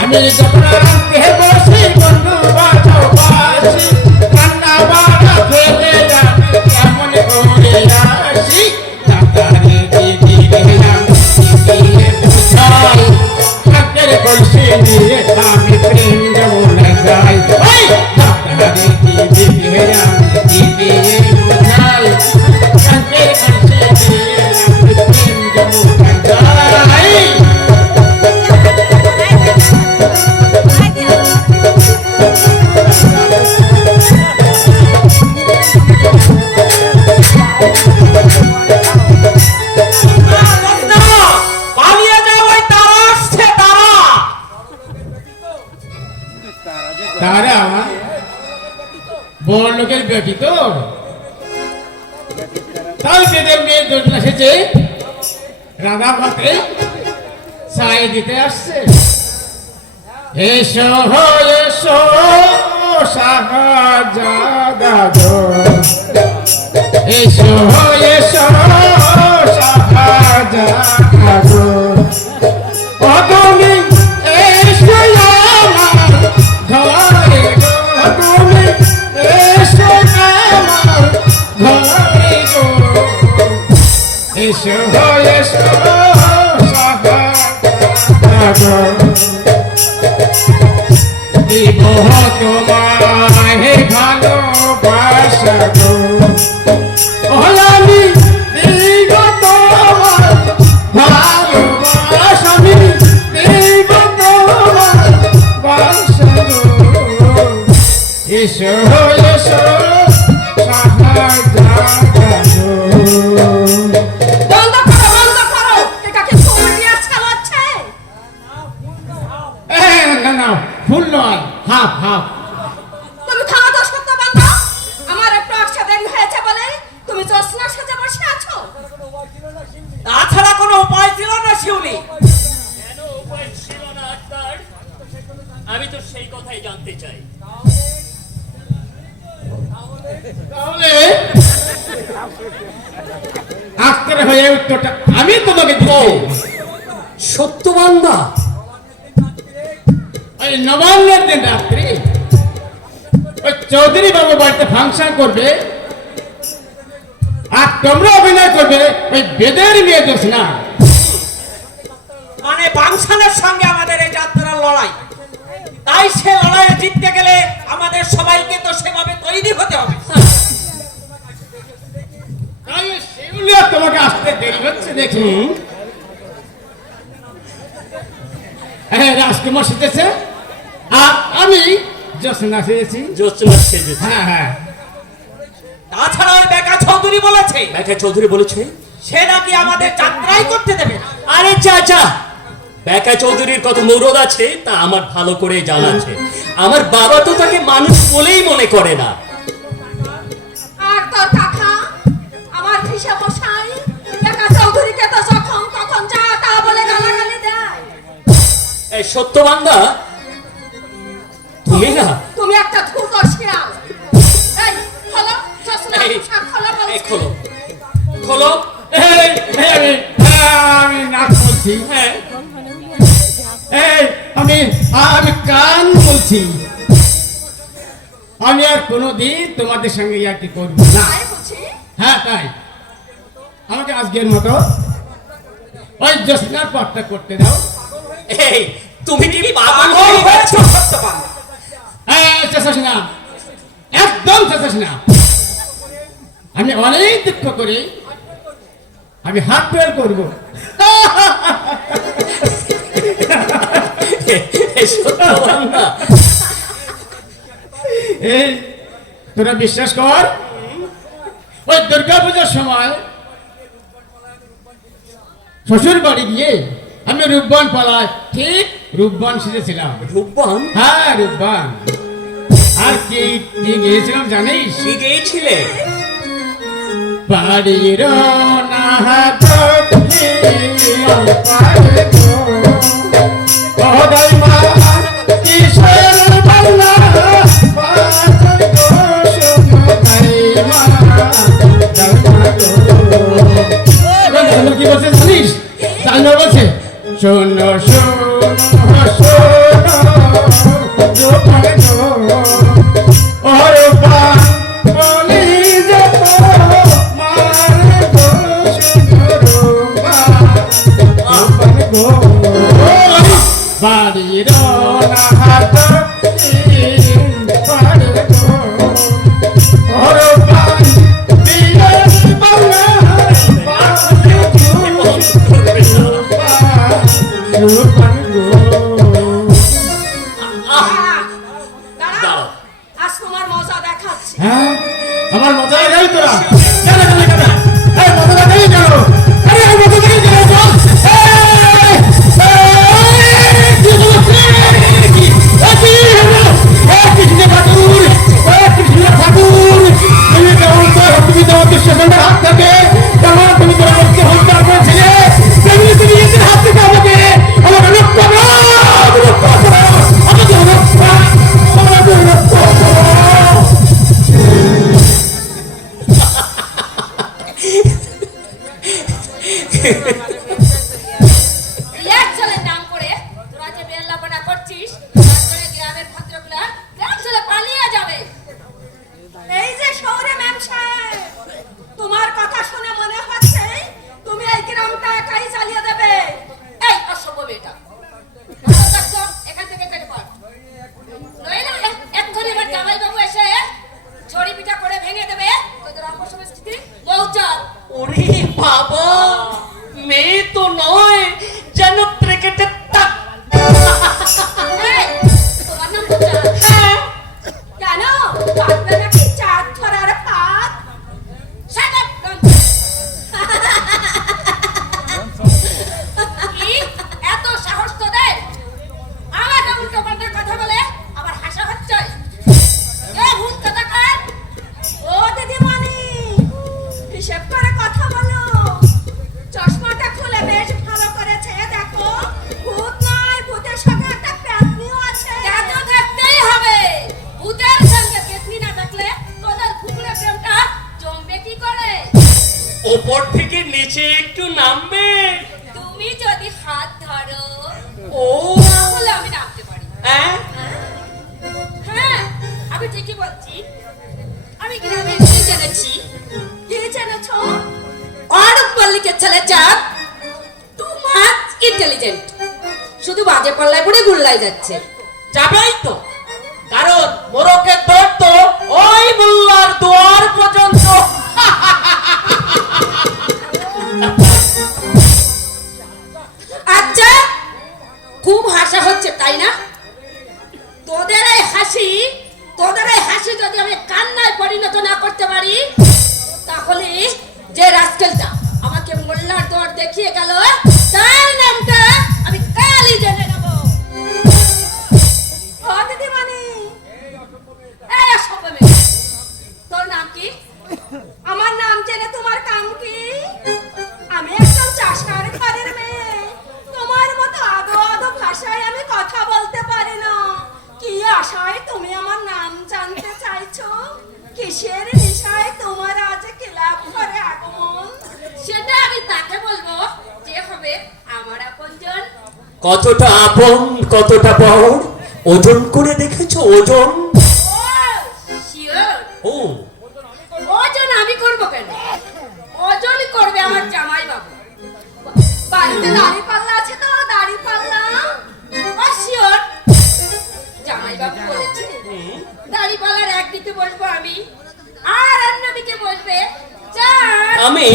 আমি যখন কে বসি বন্ধু বাঁচাও বাসি কান্না বাড়া ফেলে যাবে কেমন করে আসি তাকারে দিদি গেলাম দিদিয়ে বুঝাই কাকের কলসি নিয়ে আমি প্রেম যেমন গাই তাকারে দিদি গেলাম দিদিয়ে বুঝাই কাকের কলসি নিয়ে আমি প্রেম যেমন গাই তারা বড় লোকের বেটি তো তাই বেদের মেয়ে দুজন এসেছে রাধা ভাতে চাই দিতে আসছে এসো এসো শাহজাদা গো এসো এসো শাহজাদা গো ও তুমি এসো আমার ঘরে গো তুমি এসো আমার ঘরে গো এসো এসো শাহজাদা গো দিব তোমায় ভালোবাসা গো আমি দিব তোমায় ভালোবাসা আমি দিব তোমায় বাসা গো এসো এসো শাহজাদা গো ফুল নয় হাফ হাফ তুমি থামো তো সত্যবান্ধা আমার একটু আশা দেরি হয়েছে বলে তুমি জোৎস্নার সাথে বসে আছো তাছাড়া কোনো উপায় ছিল না শিউলি কেন উপায় ছিল না আক্তার আমি তো সেই কথাই জানতে চাই তাহলে আক্তার হয়ে উত্তরটা আমি তোমাকে দিব সত্যবান্ধা ওই নবান্নের দিন রাত্রি ওই চৌধুরী বাবু বাড়িতে ফাংশন করবে আর তোমরা অভিনয় করবে ওই বেদের মেয়ে দোষ না মানে বাংশানের সঙ্গে আমাদের এই যাত্রার লড়াই তাই সে লড়াইয়ে জিততে গেলে আমাদের সবাইকে তো সেভাবে তৈরি হতে হবে তাই সেগুলি আর তোমাকে আসতে দেরি হচ্ছে দেখি হ্যাঁ রাজকুমার শিখেছে আর আমি জোসনা সেজেছি জোৎস্না সেজেছে হ্যাঁ হ্যাঁ তাছাড়া ওই বেকা চৌধুরী বলেছে ব্যাখ্যা চৌধুরী বলেছে সে নাকি আমাদের যাত্রাই করতে দেবে না। আরে চাচা ব্যাখ্যা চৌধুরীর কত মৌরদ আছে তা আমার ভালো করে জানা আছে আমার বাবা তো তাকে মানুষ বলেই মনে করে না আর তোর কাকা আমার ভিসা মশাই একা চৌধুরীকে তো যখন তখন যা তা বলে গালাগালি দেয় এই সত্যবান্ধা তুমি না তুমি একটা ধুকর শিয়াল এই খোলো জোৎস্না এই, খোলো এই বলছি খোলো খোলো আমি নাক বলছি হ্যাঁ আমি কান বলছি আমি আর কোনোদিন তোমাদের সঙ্গে ইয়ার্কি করব না তাই বুঝি হ্যাঁ তাই আমাকে আজকের মতো ওই জোসনার পাঠটা করতে দাও এই তুমি কি পাগল পাগল হয়ে হয়েছ গেছো সত্যবান্ধা চেষ্টাস না একদম চেষ্টাস না আমি অনেক দুঃখ করি আমি হাত ফেল করবো এই সত্যবান্ধা এই তোরা বিশ্বাস কর ওই দুর্গা পূজার সময় শ্বশুর বাড়ি গিয়ে আমি রূপবান পালায় ঠিক রূপবান সেজেছিলাম রূপবান হ্যাঁ রূপবান আর কি কি গিয়েছিলাম জানিস কি গিয়েছিলে বাড়ির না কি বলছে জানিস জানবে বলছে শোনো শোনো শোনো রূপার গো ও রূপার বলি যে তোমার গো শোনো রূপার গো বাড়ির না হাত পার গো ও রূপার দিলে বাংলা রূপার গো দাঁড়াও, আজ তোমার মজা দেখাচ্ছি। হ্যাঁ আমার মজা দেখাই তোরা কেন কেন কেন এই মজা দেখাই কেন আরে এই মজা দেখাই কেন বল কি হলো কৃষ্ণ ঠাকুর কৃষ্ণ ঠাকুর তুমি কেমন তুমি তোমার দুঃশাসনের হাত থেকে কেমন তুমি তোমার লোককে হত্যা করেছিলে তেমনি তুমি নিজের হাত থেকে আমাকে রক্ষা করো রক্ষা করো আমাকে রক্ষা আমাকে রক্ষা করো লেকচারের নাম করে তোরা যে বেল্লাপনা করছিস, তারপরে গ্রামের ভদ্রগুলা গ্রাম ছেড়ে পালিয়ে যাবে। এই যে শহরে ম্যাম সাহেব, তোমার কথা শুনে মনে হচ্ছে তুমি এই গ্রামটা একাই চালিয়ে দেবে। এই অসভ্য মেয়েটা, ভালো থাকছো, এখান থেকে কেটে পড়। নইলে এক্ষুনি আমার জামাইবাবু এসে ঝড়ি পিঠা করে ভেঙে দেবে তোদের অপসমের স্থিতি। মৌচাল ওরে বাবা, মেয়ে তো নয়, যেন ক্রিকেটের তাক। এই, তোমার নাম মৌচাল? হ্যাঁ। কেন? পাতবে নাকি চাঁদ ধরার পাত? Shut up, nonsense! কি? এত সাহস তোদের? আমাকে উল্টোপাল্টা কথা বলে আবার হাসা হচ্ছে? এ ভূত কোথাকার? ও দিদিমণি, হিসেব করে কথা বলো। চশমাটা খুলে বেশ ভালো করেছে, দেখো ভূত নয়, ভূতের সঙ্গে একটা প্যাঁচনিও আছে। তা তো থাকতেই হবে। ভূতের সঙ্গে পেতনি না থাকলে তোদের কুকুরের প্রেমটা জমবে কি করে? ওপর থেকে নিচে একটু নামবে। তুমি যদি হাত ধরো ও তাহলে আমি নামতে পারি। হ্যাঁ, হ্যাঁ, আমি ঠিকই বলছি। আমি গ্রামে কি জেনেছি? কি জেনেছো? অরূপ মল্লিকের ছেলে চাঁদ টু মাচ ইন্টেলিজেন্ট, শুধু বাজে পাল্লায় পড়ে গুল্লায় যাচ্ছে। যাবেই তো, কারণ মোরকের দৌড় তো ওই মোল্লার দুয়ার পর্যন্ত। আচ্ছা, খুব হাসা হচ্ছে তাই না? তোদের এই হাসি যদি আমি কান্নায় পরিণত না করতে পারি, তাহলে যে রাস্কেলটা আমাকে মোল্লার দৌড় দেখিয়ে গেল তার নামটা আমি কালই জেনে নেব। ও দিদিমণি, এই অসভ্য মেয়ে, তোর নাম কি? আমার নাম জেনে তোমার কাম কি? আমি একদম চাষার ঘরের মেয়ে, তোমার মতো আদো আদো ভাষায় আমি কথা বলতে পারি না। কি আশায় তুমি আমার নাম জানতে চাইছো? কিসের নেশায় তোমার আজ ক্লাব ঘরে আগমন? সেটা আমি তাকে বলবো যে হবে আমার আপনজন। কতটা আপন কতটা বড় ওজন করে দেখেছো ওজন? ও শিওর, ও ওজন আমি করবো কেন? ওজনই করবে আমার জামাই বাবু। বাড়িতে দাড়ি পাল্লা আছে তো, দাড়ি পাল্লা। ও শিওর, জামাই বাবু বলেছে দাড়ি পাল্লার একদিকে বসবো আমি, আর অন্যদিকে বসবে চাঁদ। আমি